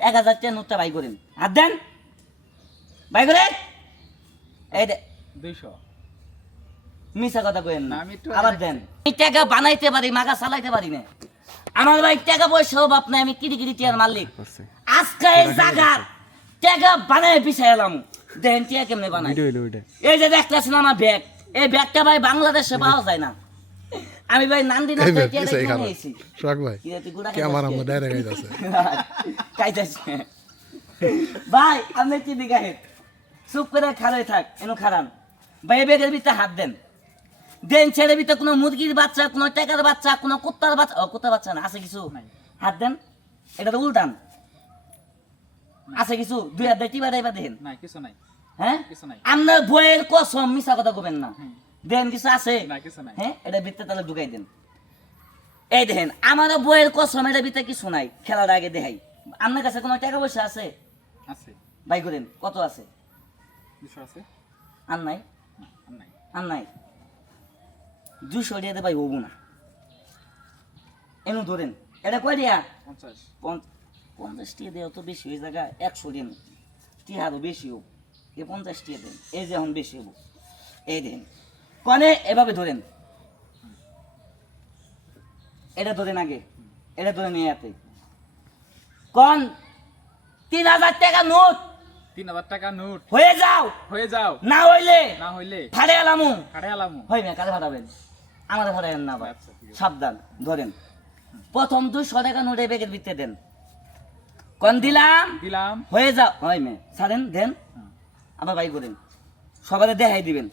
এক হাজার টাকা নোটটা বাই করেন। হাত দেন। বাই করেন এই দে। দুইশো। মিশা কথা কইেন না। আমি আবার দেন। এই টাকা বানাইতে পারি মাগা চালাইতে পারি না। আমার ভাই টাকা পয়সা অভাব নাই আমি কিরি কিরি টিয়ার মালিক আজকে এই জায়গার টাকা বানাই পিছাই এলাম। দেখেন টিয়া কেমনে বানাই এই যে দেখতেছেন আমার ব্যাগ। এই ব্যাগটা ভাই বাংলাদেশে পাওয়া যায় না। আমি ভাই নান্দি নাচতে ভাই, কি কে আমার কে? ডাইরেক্ট ভাই আপনি কি চুপ করে খাড়াই থাক এনো খারান ভাই এই ব্যাগের ভিতরে হাত দেন। দেন ছেড়ে ভিতরে কোনো মুরগির বাচ্চা কোনো টেকার বাচ্চা কোনো কুত্তার বাচ্চা ও কুত্তার বাচ্চা না আছে কিছু? হাত দেন। এটা তো উল্টান। আছে কিছু? দুই হাত দিয়ে টিপা দেবা দেখেন নাই কিছু নাই। হ্যাঁ? কিছু নাই। আপনার বইয়ের কসম মিশা কথা কবেন না। হুম। দেন কিছু আছে? হ্যাঁ এটা ভিতরে তাহলে ঢুকাই দেন। এই দেখেন আমার বইয়ের কসম এটা ভিতরে কিছু নাই। খেলার আগে দেখাই। আপনার কাছে কোনো টাকা পয়সা আছে? আছে। বাই করেন কত আছে? আছে। আর নাই? আর নাই। দুশো দিয়ে ভাই হব না। এনু ধরেন এটা কয় দিয়া পঞ্চাশ। পঞ্চ- পঞ্চাশ টিয়া দেওয়া তো বেশি ওই জায়গায় একশো দিন। টিয়া আরও বেশি হোক এ পঞ্চাশ টিয়া দেন এই যে এখন বেশি হব। এই দেন কনে এভাবে ধরেন এটা ধরেন আগে। এটা ধরে নিয়ে এতে। কন তিন হাজার টাকা নোট। তিন হাজার টাকা নোট। হয়ে যাও। হয়ে যাও। না হইলে না হইলে ফাড়ে আলামু কাটে আলামু হয় না কারে ফাটাবেন। আমাদের ফাটাবেন না ভাই। সাবধান ধরেন প্রথম দুশো টাকা নোটে ব্যাগের ভিতরে দেন। কোন দিলাম? দিলাম। হয়ে যাও। হয় মে ছাড়েন দেন। হুম। আবার বাই করেন। সবাই দেখাই দিবেন।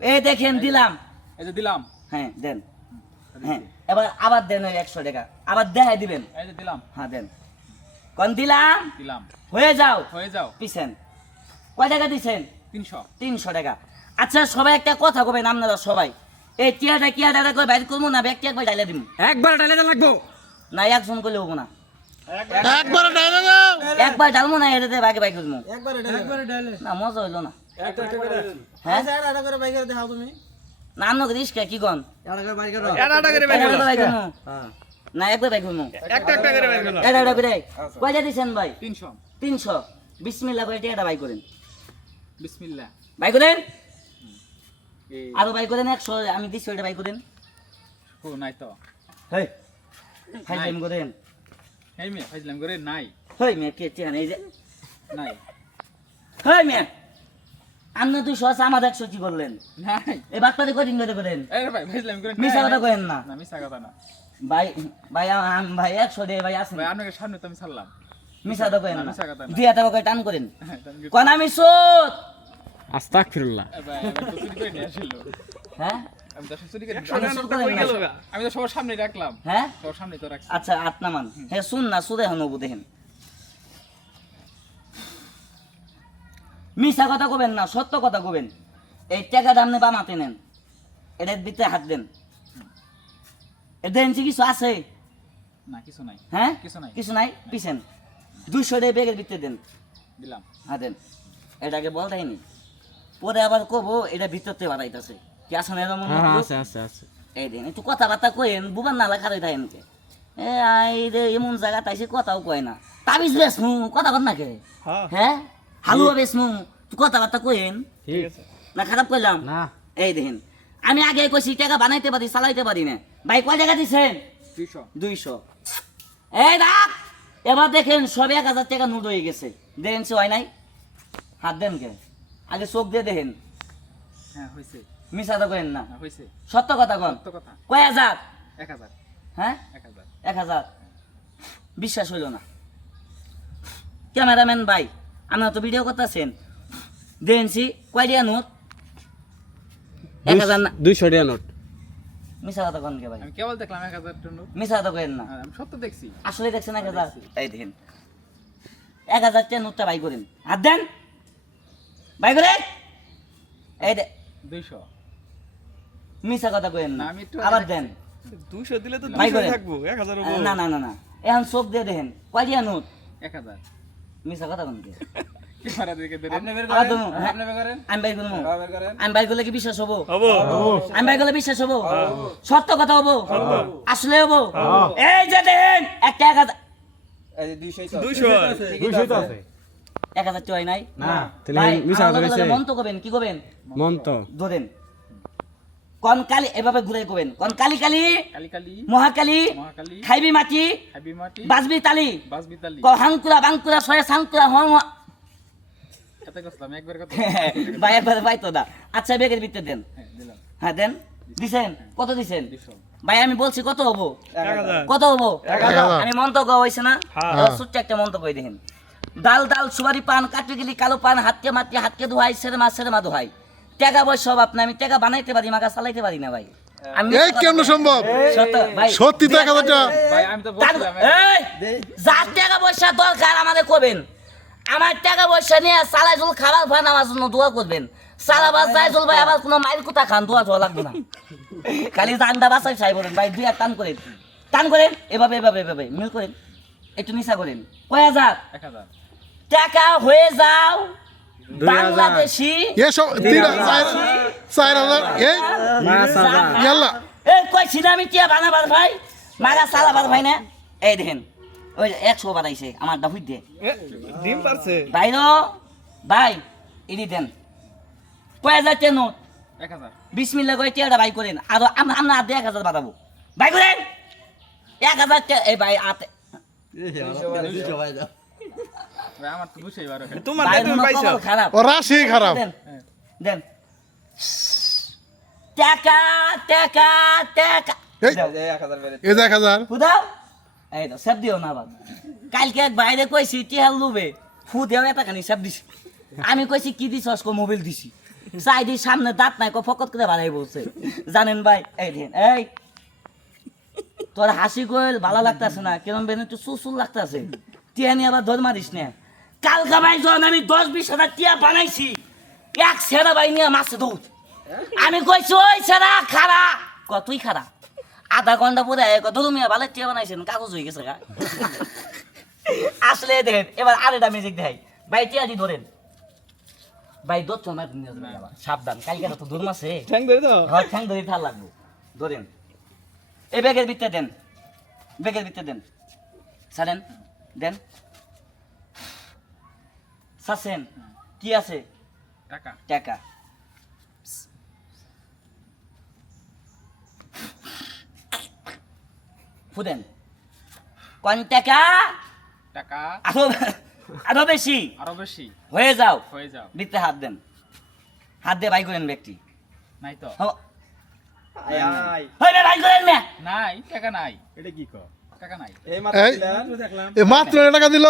এই দেখেন দিলাম। এই যে দিলাম। হ্যাঁ দেন। হ্যাঁ এবার আবার দেন ওই একশো টাকা। আবার দেখাই দিবেন। এই যে দিলাম। হ্যাঁ দেন। কোন দিলাম? দিলাম। হয়ে যাও। হয়ে যাও। পিছেন। কয় টাকা দিছেন? তিনশো। তিনশো টাকা। আচ্ছা সবাই একটা কথা কবেন আপনারা সবাই। এই টিয়াটা কিয়াটা করে বাইর করব না? ব্যাগটি একবার ডাইলে দিব একবার ডালে লাগবো। না একজন করলে হব না। একবার একবার ডালবো না এটাতে বাগে বাই করব না মজা হইল না। হ্যাঁ? না আন্ন করিস কে কি গন এটা একটা বাই করব না একবার বাই করব এটা এটা করে। কয়টা দিছেন ভাই? তিনশো। তিনশো। বিসমিল্লা করে টিয়াটা বাই করেন। বিসমিল্লা। বাই করেন? আরও বাই করেন একশো আমি দিচ্ছি ওইটা বাই করেন। ও নাই তো। হেই। ফাইজলামি করেন। এই মেয়ে ফাইজলাম করে নাই। হেই মেয়ে কে চেহান এই যে নাই। হেই আমার একশো কি করলেন নাই। এই করে করে মিশা কথা করেন না। না মিশা কথা না। ভাই ভাই আম- ভাই একশো দে ভাই আসেন ভাই আপনাকে সামনে তো আমি ছাড়লাম। মিশা কথা করেন না, দুই হাতে টান করেন। হ্যাঁ, আমি- কোন আমি সোত আস্তাক ফিরুল্লাহ এ ভাই, তো চুরি করে নিয়ে আসিল। হ্যাঁ? আমি তো চুরি করে আমি সুদ করেন না। সবার সামনে রাখলাম। হ্যাঁ? সবার সামনে তো রাখছি। আচ্ছা আট নামান। হ্যাঁ শুন না সুদে হন দেখেন মিশা কথা কবেন না সত্য কথা কবেন। এই টাকাটা আপনি বানাতে নেন। এটার ভিতরে হাত দেন। এটা এনছি কিছু আছে? না কিছু নাই। হ্যাঁ? কিছু নাই। কিছু নাই? পিছেন। দুইশো টাকা ব্যাগের ভিতরে দেন। দিলাম। হ্যাঁ দেন। এটাকে বলতাইনি পরে আবার কবো এটা ভিতরতে বাড়াইতেছে কি আছে না এরকম হ্যাঁ আছে আছে আছে। এই দিন একটু কথাবার্তা কইেন বুবার নালা খারাই থাকেন কে এ আই রে এমন জায়গা তাইছে কথাও কয় না। তাবিজ বেশ কথা কর না কে? হ্যাঁ? হালুয়া বেশ মু তুই কথাবার্তা কইেন না খারাপ কইলাম না। এই দেখেন আমি আগে কইছি টাকা বানাইতে পারি চালাইতে পারি না? ভাই কয় টাকা দিছেন দুইশো। এই রাখ এবার দেখেন সব এক হাজার টাকা নোট হয়ে গেছে। দেখেন সে হয় নাই? হাত দেন কে আগে চোখ দিয়ে দেখেন। হ্যাঁ হয়েছে মিশা তো করেন না? হয়েছে সত্য কথা কন। কথা। কয় হাজার এক হাজার হ্যাঁ এক হাজার বিশ্বাস হইল না। ক্যামেরাম্যান ভাই আপনারা তো ভিডিও করতেছেন। দেখছি কয় দিয়া নোট? এক হাজার না দুইশো টাকা নোট। মিশা কথা কন কে ভাই? আমি কেবল দেখলাম এক হাজার টন মিশা কথা করেন না। আমি সত্য দেখছি। আসলে দেখছেন এক হাজার। এই দেখেন। এক হাজার টাকা নোটটা বাই করেন। হাত দেন। বাই করেন এই দে দুইশো। মিশা কথা করেন না। আমি একটু আবার দেন। দুইশো দিলে তো বাই করেন। না না না না। এখন চোখ দিয়ে দেখেন। কয় দিয়া নোট? এক হাজার। মিশা কথা কোন হ্যাঁ? আমি বাই করব। আমি বাই করলে কি বিশ্বাস হব? আমি বাই করলে বিশ্বাস হব? সত্য কথা হব? আসলে হব? এই যে দেখেন একটা এক হাজার দুইশো এক হাজার চয় নাই। মন্ত করবেন কি করবেন মন তো ধরেন কন কালি এভাবে ঘুরে করবেন কনকালি কালি কালি কালি কালি মহাকালী মহাকালী খাইবি মাটি বাজবি তালি। হাঙ্কুরা বাঙ্কুরা ছয় সাঙ্কুরা হং ভাই একবার ভাই তো দা আচ্ছা বেগের ভিতরে দেন। হ্যাঁ হ্যাঁ দেন। দিছেন? কত দিছেন? দুশো। ভাই আমি বলছি কত হব? কত হব? আমি মন্তব্য হয়েছে না? এবার একটা মন্তব্য দেখেন। ডাল ডাল সুবারি পান কাটি গেলি কালো পান হাতকে মাটি হাতকে ধোয়াই সেরে মা সেরে মা ধোয়াই টাকা পয়সা সব আপনি আমি টাকা বানাইতে পারি মাকা চালাইতে পারি না ভাই। আমি এই কেমন সম্ভব? সত্যি তো এক হাজার টাকা। ভাই আমি তো তার- বলছিলাম এই, যার টাকা পয়সা দরকার আমাদের করবেন আমার টাকা পয়সা নিয়ে সালাই খাবার ফান আমার জন্য দোয়া করবেন। ভাই আবার কোনো কোথা খান দোয়া ধোয়া লাগবে না। খালি বাসায় বলেন ভাই দুই আর টান করেন। টান করেন এভাবে এভাবে এভাবে মিল করেন একটু নিশা করেন। কয় হাজার। টাকা হয়ে যাও। বাংলাদেশি এসব তিন চার চার হাজার। এই ইয়াল্লা। এই কইছি না আমি টিয়া বানাবার ভাই। মাগা সালাবার ভাই না। এই দেখেন ওই একশো বাড়াইছে আমার দা। দে ডিম পারছে। ভাই নো ভাই এডি দেন। কয় হাজার টেন এক হাজার। বিসমিল্লা করে টিয়াটা ভাই করেন। আর আমরা এক হাজার বাড়াবো। ভাই করেন। এক হাজার এই ভাই আতে ভাই আমার তো দুশোই বারো তোমার ভাই তুমি পাইছো? খারাপ। ও রাশি খারাপ। দেন দেন। টাকা টাকা টাকা। এই এই যে এক হাজার। ফুদাও। এই তো সেব দিও না বাবা কালকে এক বাইরে কইছি টিহাল লুবে। ফু দেও এটা সেব দিছি। আমি কইছি কি দিছ? কো মোবাইল দিছি। চাই দি সামনে দাঁত নাই কো ফকত করে বাড়াই বলছে। জানেন ভাই এই দেন এই। তোর হাসি কইল ভালো লাগতাছে না কেমন বেন একটু সুসুল লাগতাছে। টিয়া নিয়ে আবার ধর মারিস না। কালকা ভাই যখন আমি দশ বিশ হাজার টিয়া বানাইছি এক সেরা ভাই নিয়ে মাছে দৌড় আমি কইছি ওই সেরা খারা কতই খারা আধা ঘণ্টা পরে কত মিয়া ভালো টিয়া বানাইছেন কাগজ হয়ে গেছে গা। আসলে দেখেন এবার আরেকটা মিউজিক দেখাই। ভাই টিয়া দি ধরেন। ভাই দোর তো আমার নিয়ে যাবেন আবার। সাবধান। কালকে তো দূর মাসে ঠ্যাং ধরে তো হয় ঠ্যাং ধরে ঠাল লাগবো। ধরেন। এই ব্যাগের ভিতরে দেন। ব্যাগের ভিতরে দেন। ছাড়েন। দেন। সাসেন কি আছে? টাকা। টাকা। ফুদেন। কোন টাকা? টাকা। আরও আরও বেশি। আরও বেশি। হয়ে যাও। হয়ে যাও। দিতে হাত দেন। হাত দিয়ে বাই করেন ব্যক্তি। নাই তো। নাই টাকা নাই। এটা কি কর? টাকা নাই। এই এ মাত্র টাকা দিল?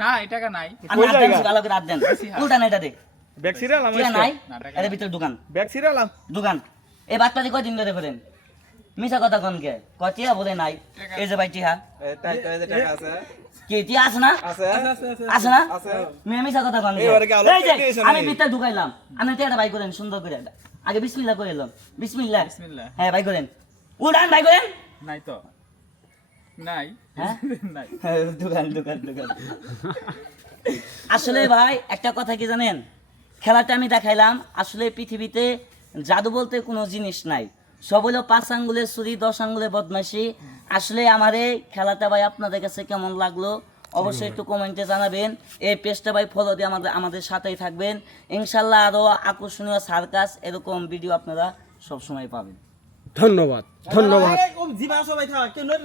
নাই টাকা নাই। আমি হাত দেন ভালো করে দেন। উল্টা না এটা দে ব্যাগ সিরিয়াল টিয়া নাই না, টাকা এর ভিতরে দোকান। ব্যাগ সিরিয়াল দোকান। এই বাচ্চাটি কয়দিন ধরে করেন মিশা কথা কোন কে? কটিয়া বলে নাই? এই যে ভাই টিহা কি টিয়া আছে না? আছে। না? মেয়ে মিশা কথা কোন এই আমি? ভিতরে ঢুকাইলাম। আপনি টিয়াটা ভাই করেন সুন্দর করে। আগে বিসমিল্লাহ করে এলাম। বিসমিল্লাহ। বিসমিল্লাহ। হ্যাঁ ভাই করেন। উড়ান ভাই করেন। নাই তো। নাই। হ্যাঁ? দোকান দোকান দোকান। আসলে ভাই একটা কথা কি জানেন? খেলাটা আমি দেখাইলাম। আসলে পৃথিবীতে জাদু বলতে কোনো জিনিস নাই। সব হলো পাঁচ আঙ্গুলের চুরি দশ আঙ্গুলের বদমাশি। আসলে আমার এই খেলাটা ভাই আপনাদের কাছে কেমন লাগল? অবশ্যই একটু কমেন্টে জানাবেন। এই পেজটা ভাই ফলো দিয়ে আমাদের আমাদের সাথেই থাকবেন। ইনশাল্লাহ আরও আকর্ষণীয় সার্কাস এরকম ভিডিও আপনারা সবসময় পাবেন। ধন্যবাদ ধন্যবাদ।